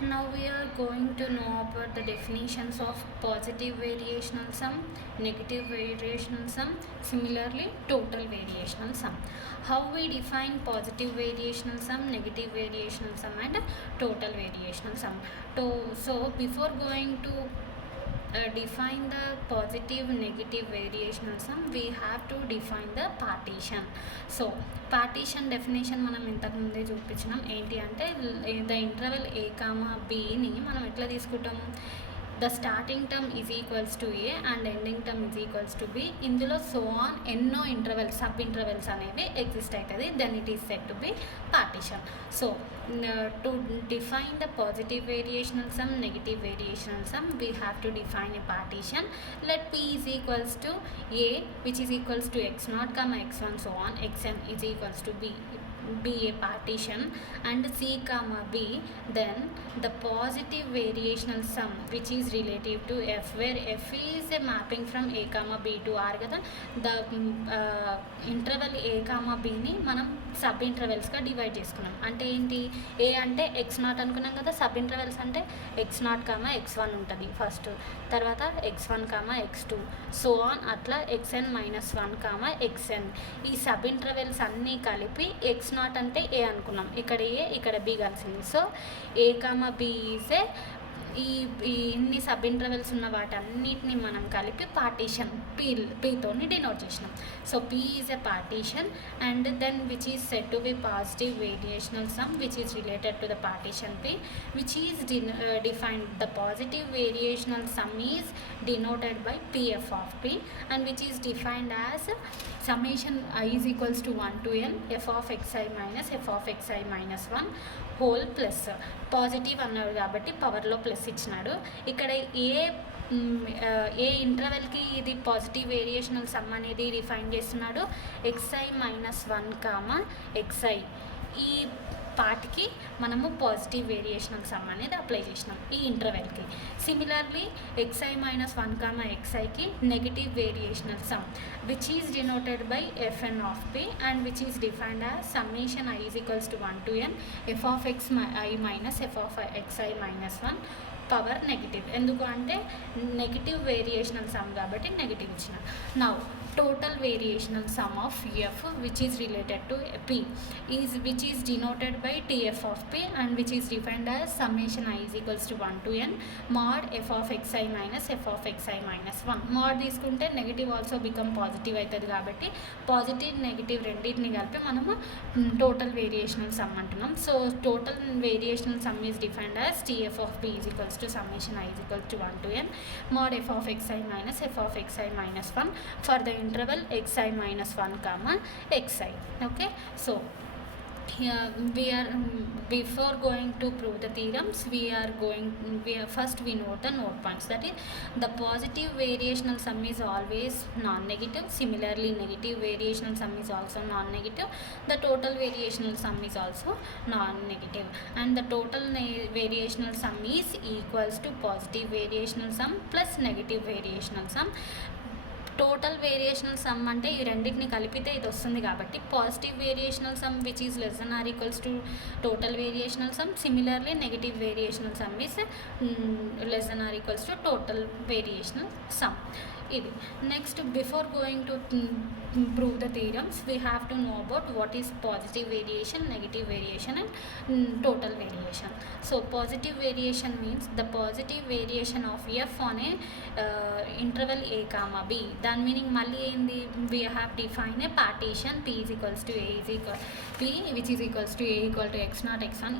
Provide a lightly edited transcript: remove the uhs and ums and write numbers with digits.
Now we are going to know about the definitions of positive variational sum, negative variational sum, similarly total variational sum. How we define positive variational sum, negative variational sum and total variational sum. So before going to define the positive negative variational sum, we have to define the partition. So partition definition మనం ఇంతకుముందే చూపించినాం. ఏంటి అంటే the interval A comma బిని మనం ఎట్లా తీసుకుంటాము, the starting term is equals to A and ending term is equals to B. ఇందులో సో ఆన్ ఎన్నో ఇంటర్వెల్స్ సబ్ ఇంటర్వెల్స్ అనేవి ఎగ్జిస్ట్ అవుతుంది, then it is set to be partition. So to define the positive variational sum, negative variational sum, we have to define a partition. Let p is equals to a, which is equals to x naught comma x1 so on, xn is equals to b, be a partition, and c comma b, then the positive variational sum which is relative to f, where f is a mapping from a comma b to r కదా. the interval a comma b ని మనం సబ్ ఇంటర్వెల్స్గా డివైడ్ చేసుకున్నాం. అంటే ఏంటి, ఏ అంటే X not అనుకున్నాం కదా, సబ్ ఇంటర్వెల్స్ అంటే ఎక్స్ నాట్ కామా x1 ఉంటుంది ఫస్ట్, తర్వాత x1 comma x2 so on, అట్లా xn-1 కామా xn. ఈ సబ్ ఇంటర్వెల్స్ అన్నీ కలిపి ఎక్స్ నాట్ అంటే ఏ అనుకున్నాం, ఇక్కడ ఏ ఇక్కడ బి కలిసింది. So A comma B is a, ఈ ఇన్ని సబ్ ఇంటర్వెల్స్ ఉన్న వాటన్నిటిని మనం కలిపి పార్టీషన్ పీతోని డినోట్ చేసినాం. So P is a partition and then which is set to be positive variational sum which is related to the partition P, which is defined, the positive variational sum is denoted by pf of p and which is defined as summation I is equals to 1 to n f of xi minus f of xi minus 1 whole plus. Positive అన్నాడు కాబట్టి పవర్లో plus ఇచ్చినాడు. ఇక్కడ ఏ ఇంటర్వెల్కి ఇది positive variational sum అనేది define చేస్తున్నాడు, xi-1 కామా xi. ఈ పార్ట్కి మనము పాజిటివ్ వేరియేషనల్ సమ్ అనేది అప్లై చేసినాం ఈ ఇంటర్వెల్కి. సిమిలర్లీ xi-1 కామా xiకి negative variational sum which is denoted by fn of p and which is defined as summation I is equals to 1 to n f of xi minus f of xi minus 1 power negative. ఎందుకు అంటే negative variational some కాబట్టి నెగిటివ్ ఇచ్చిన. Now total variational sum of f which is related to p is which is denoted by tf of p and which is defined as summation I is equals to 1 to n mod f of xi minus f of xi minus 1. mod తీసుకుంటే negative also become positive అవుతుంది కాబట్టి positive negative రెండింటిని కలిపి మనము total variational sum అంటున్నాం. So total variational sum is defined as tf of p is equals to summation I is equals to 1 to n mod f of xi minus f of xi minus 1 for the interval xi-1 comma xi. Okay, so here we are before going to prove the theorems first we note the note points, that is the positive variational sum is always non-negative, similarly negative variational sum is also non-negative, the total variational sum is also non-negative and the total variational sum is equals to positive variational sum plus negative variational sum. Total variational sum అంటే ఈ రెండింటిని కలిపితే ఇది వస్తుంది కాబట్టి positive variational sum which is less than or equals to total variational sum. Similarly negative variational sum is less than or equals to total variational sum. ఇది next before going to prove the theorems we have to know about what is positive variation, negative variation and total variation. So positive variation means the positive variation of f on a interval a comma b. దాని మీనింగ్ మళ్ళీ ఏంది, we have defined a partition p is equals to a is equal p which is equals to a equal to x0 x1.